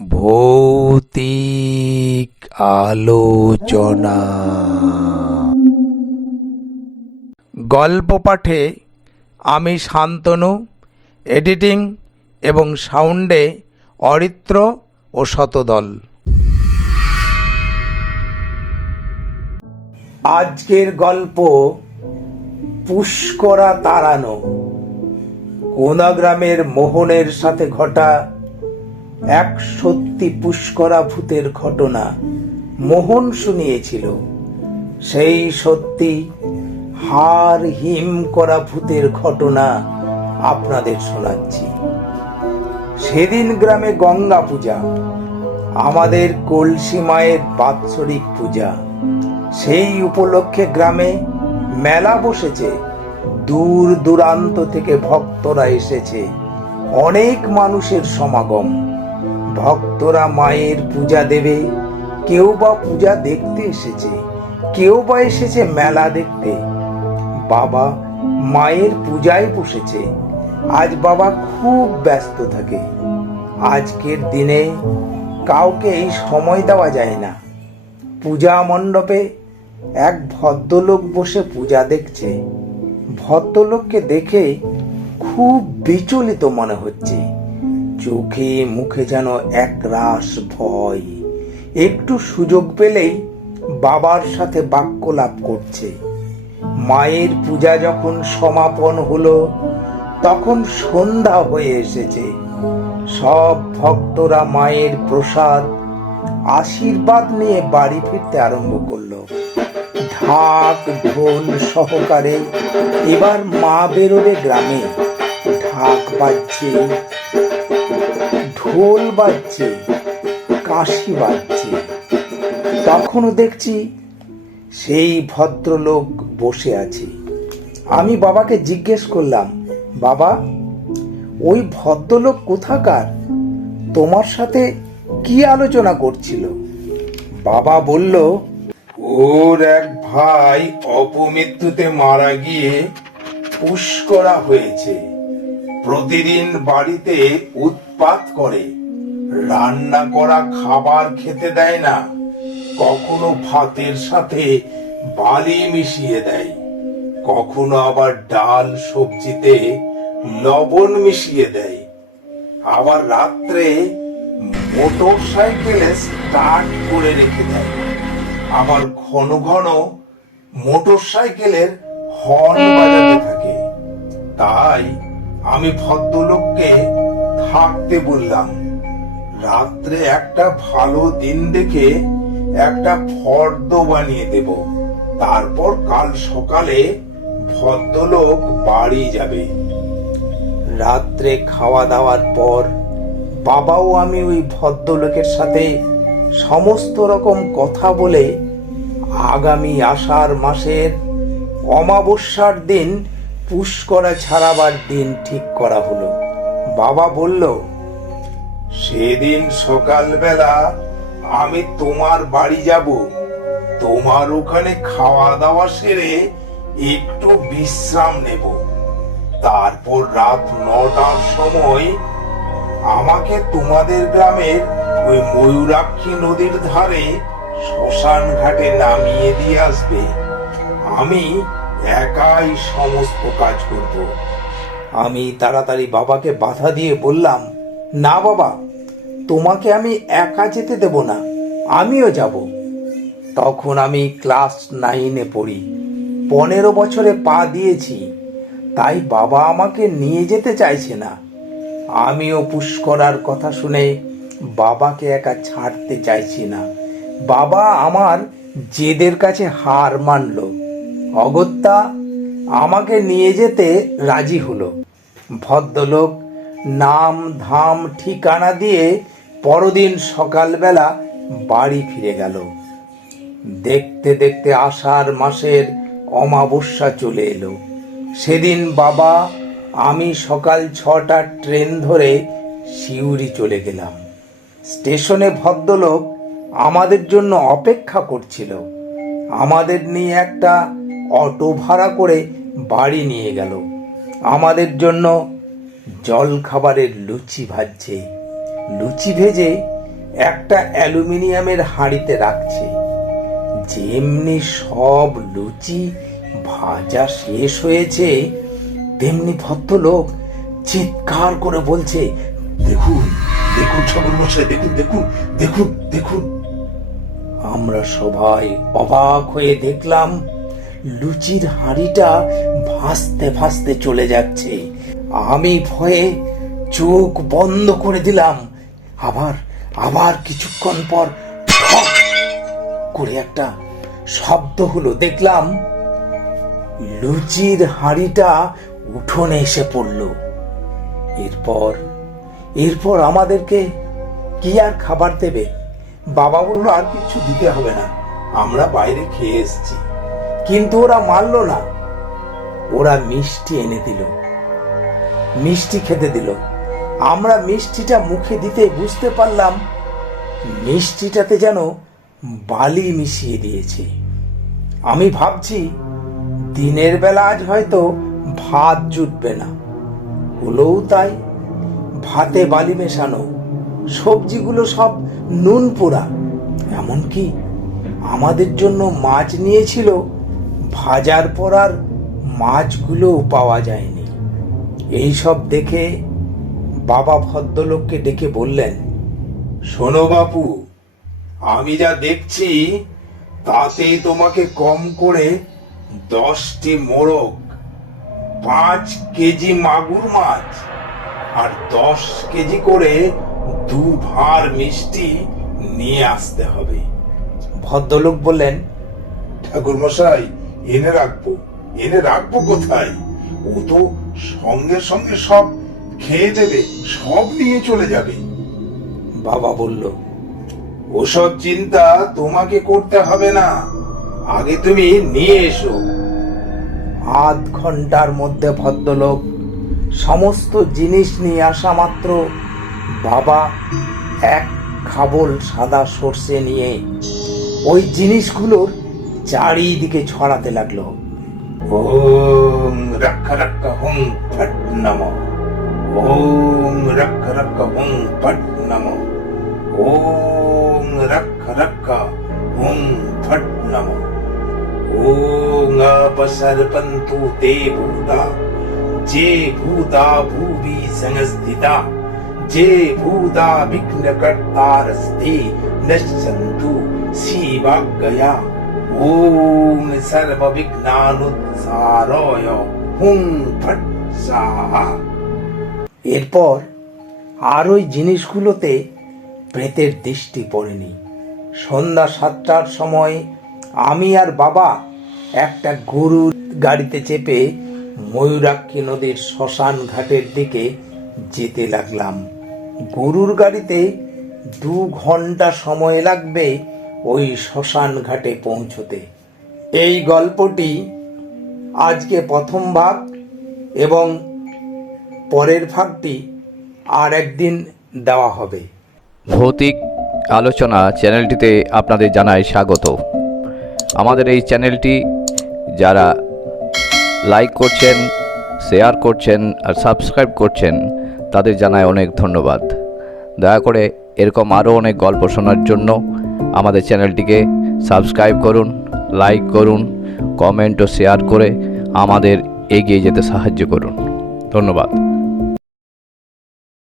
ভৌতিক আলোচনা। গল্প পাঠে আমি শান্তনু, এডিটিং এবং সাউন্ডে অরিত্র ও শতদল। আজকের গল্প পুষ্করা তাড়ানো। কোনা গ্রামের মোহনের সাথে ঘটা এক সত্যি পুষ্করা ভূতের ঘটনা মোহন শুনিয়েছিল। সেই সত্যি হাড় হিম করা ভূতের ঘটনা আপনাদের শোনাচ্ছি। সেদিন গ্রামে গঙ্গা পূজা, আমাদের কলসি মায়ের বাৎসরিক পূজা। সেই উপলক্ষে গ্রামে মেলা বসেছে। দূর দূরান্ত থেকে ভক্তরা এসেছে। অনেক মানুষের সমাগম। ভক্তরা মায়ের পূজা দেবে। কেউ বা পূজা দেখতে এসেছে, কেউ বা এসেছে মেলা দেখতে। বাবা মায়ের পূজায় বসেছে। আজ বাবা খুব ব্যস্ত থাকে। আজকের দিনে কাউকে এই সময় দেওয়া যায় না। পূজা মণ্ডপে এক ভদ্রলোক বসে পূজা দেখছে। ভদ্রলোককে দেখে খুব বিচলিত মনে হচ্ছে। চোখে মুখে যেন একরাশ ভয়। একটু সুযোগ পেলেই বাবার সাথে বাক্যলাপ করছে। মায়ের পূজা যখন সমাপন হলো তখন সন্ধ্যা হয়ে এসেছে। সব ভক্তরা মায়ের প্রসাদ আশীর্বাদ নিয়ে বাড়ি ফিরতে আরম্ভ করলো। ঢাক ঢোল সহকারে এবার মা বেরোবে গ্রামে। ঢাক বাজছে, ঢোল বাজছে, কাশি বাজছে। তখনও দেখছি সেই ভদ্রলোক বসে আছে। আমি বাবাকে জিজ্ঞেস করলাম, বাবা ওই ভদ্রলোক কোথাকার? তোমার সাথে কি আলোচনা করছিল? বাবা বলল, ওর এক ভাই অপমৃত্যুতে মারা গিয়ে পুষ্করা হয়েছে। প্রতিদিন বাড়িতে উৎপাত করে। রান্না করা খাবার খেতে দেয় না। কখনো ভাতের সাথে বালি মিশিয়ে দেয়, কখনো আবার ডাল সবজিতে লবণ মিশিয়ে দেয়। আবার রাত্রে মোটর সাইকেলে স্টার্ট করে রেখে দেয়। আবার ঘন ঘন মোটর সাইকেলের হর্ন বাজাতে থাকে। তাই আমি ভদ্রলোককে থাকতে বললাম। রাত্রে একটা ভালো দিন দেখে একটা ফর্দ বানিয়ে দেব। তারপর কাল সকালে ভদ্রলোক বাড়ি যাবে। রাত্রে খাওয়া দাওয়ার পর বাবাও আমি ওই ভদ্রলোকের সাথে সমস্ত রকম কথা বলে আগামী আষাঢ় মাসের অমাবস্যার দিন পুষ্করা ছাড়াবার দিন ঠিক করা হলো। বাবা বলল, সেদিন সকালবেলা আমি তোমার বাড়ি যাব। তোমার ওখানে খাওয়া দাওয়া সেরে একটু বিশ্রাম নেব। তারপর রাত 9টার সময় আমাকে তোমাদের গ্রামের ওই ময়ূরাক্ষী নদীর ধারে শ্মশান ঘাটে নামিয়ে দিয়ে আসবে। আমি একাই সমস্ত কাজ করব। আমি তাড়াতাড়ি বাবাকে বাধা দিয়ে বললাম, না বাবা, তোমাকে আমি একা যেতে দেব না, আমিও যাব। তখন আমি ক্লাস 9-এ পড়ি। 15 বছরে পা দিয়েছি। তাই বাবা আমাকে নিয়ে যেতে চাইছে না। আমিও পুষ্করার কথা শুনে বাবাকে একা ছাড়তে চাইছি না। বাবা আমার জেদের কাছে হার মানল। অগত্যা আমাকে নিয়ে যেতে রাজি হলো। ভদ্রলোক নাম ধাম ঠিকানা দিয়ে পরদিন সকালবেলা বাড়ি ফিরে গেল। দেখতে দেখতে আষাঢ় মাসের অমাবস্যা চলে এলো। সেদিন বাবা আমি সকাল 6টার ট্রেন ধরে সিউড়ি চলে গেলাম। স্টেশনে ভদ্রলোক আমাদের জন্য অপেক্ষা করছিল। আমাদের নিয়ে একটা অটো ভাড়া করে বাড়ি নিয়ে গেল। আমাদের জন্য জল খাবারের লুচি ভাজছে। লুচি ভেজে একটা অ্যালুমিনিয়ামের হাঁড়িতে রাখছে। যেমনি সব লুচি ভাজা শেষ হয়েছে, তেমনি ভদ্রলোক চিৎকার করে বলছে, দেখুন দেখুন ঠাকুরমশাই, দেখুন দেখুন দেখুন দেখুন। আমরা সবাই অবাক হয়ে দেখলাম লুচির হাঁড়িটা ভাসতে ভাসতে চলে যাচ্ছে। আমি ভয়ে চোখ বন্ধ করে দিলাম। আবার কিছুক্ষণ পর ঠক করে একটা শব্দ হলো। দেখলাম লুচির হাঁড়িটা উঠোনে এসে পড়ল। এরপর আমাদেরকে কি আর খাবার দেবে? বাবা বলল আর কিছু দিতে হবে না, আমরা বাইরে খেয়ে এসেছি। কিন্তু ওরা মানলো না। ওরা মিষ্টি এনে দিল, মিষ্টি খেতে দিল। আমরা মিষ্টিটা মুখে দিতে বুঝতে পারলাম মিষ্টিটাতে যেন বালি মিশিয়ে দিয়েছে। আমি ভাবছি দিনের বেলা আজ হয়তো ভাত জুটবে না। হলোও তাই। ভাতে বালি মেশানো, সবজিগুলো সব নুন পোড়া। এমনকি আমাদের জন্য মাছ নিয়েছিল, ভাজার পর আর মাছগুলোও পাওয়া যায়নি। এই সব দেখে বাবা ভদ্রলোককে ডেকে বললেন, শোনো বাপু, আমি যা দেখছি তাতে তোমাকে কম করে 10টি মোরগ, 5 কেজি মাগুর মাছ আর 10 কেজি করে 2 ভাঁড় মিষ্টি নিয়ে আসতে হবে। ভদ্রলোক বললেন, ঠাকুরমশাই, এনে রাখবো কোথায়? ও তো সঙ্গে সঙ্গে সব খেয়ে দেবে, সব নিয়ে চলে যাবে। বাবা বলল, ওসব চিন্তা তোমাকে করতে হবে না, আগে তুমি নিয়ে এসো। আধ ঘন্টার মধ্যে ভদ্রলোক সমস্ত জিনিস নিয়ে আসা মাত্র বাবা এক খাবল সাদা সর্ষে নিয়ে ওই জিনিসগুলোর চারিদিকে ছড়াতে লাগলো। ওম রক্ষ রক্ষ হুম ফট নমঃ, ওম রক্ষ রক্ষ হুম ফট নমঃ, ওম রক্ষ রক্ষ হুম ফট নমঃ, ওম আপসর্পন্তু তে ভূতা, যে ভূতা ভুবি সংস্থিতা, যে ভূতা বিঘ্নকর্তারস্তে নশ্যন্তু শিবাজ্ঞয়া, ওম সর্ববিঘ্নানুৎসারায় হুম ফট স্বাহা। এরপর আর ওই জিনিসগুলোতে প্রেতের দৃষ্টি পড়েনি। সন্ধ্যা 7টার সময় আমি আর বাবা একটা গরুর গাড়িতে চেপে ময়ূরাক্ষী নদীর শ্মশান ঘাটের দিকে যেতে লাগলাম। গরুর গাড়িতে 2 ঘন্টা সময় লাগবে ওই শ্মশান ঘাটে পৌঁছতে। এই গল্পটি আজকে প্রথম ভাগ, এবং পরের ভাগটি আর একদিন দেওয়া হবে। ভৌতিক আলোচনা চ্যানেলটিতে আপনাদের জানাই স্বাগত। আমাদের এই চ্যানেলটি যারা লাইক করছেন, শেয়ার করছেন আর সাবস্ক্রাইব করছেন, তাদের জানাই অনেক ধন্যবাদ। দয়া করে এরকম আরও অনেক গল্প শোনার জন্য আমাদের চ্যানেলটিকে সাবস্ক্রাইব করুন, লাইক করুন, কমেন্ট ও শেয়ার করে আমাদের এগিয়ে যেতে সাহায্য করুন। ধন্যবাদ।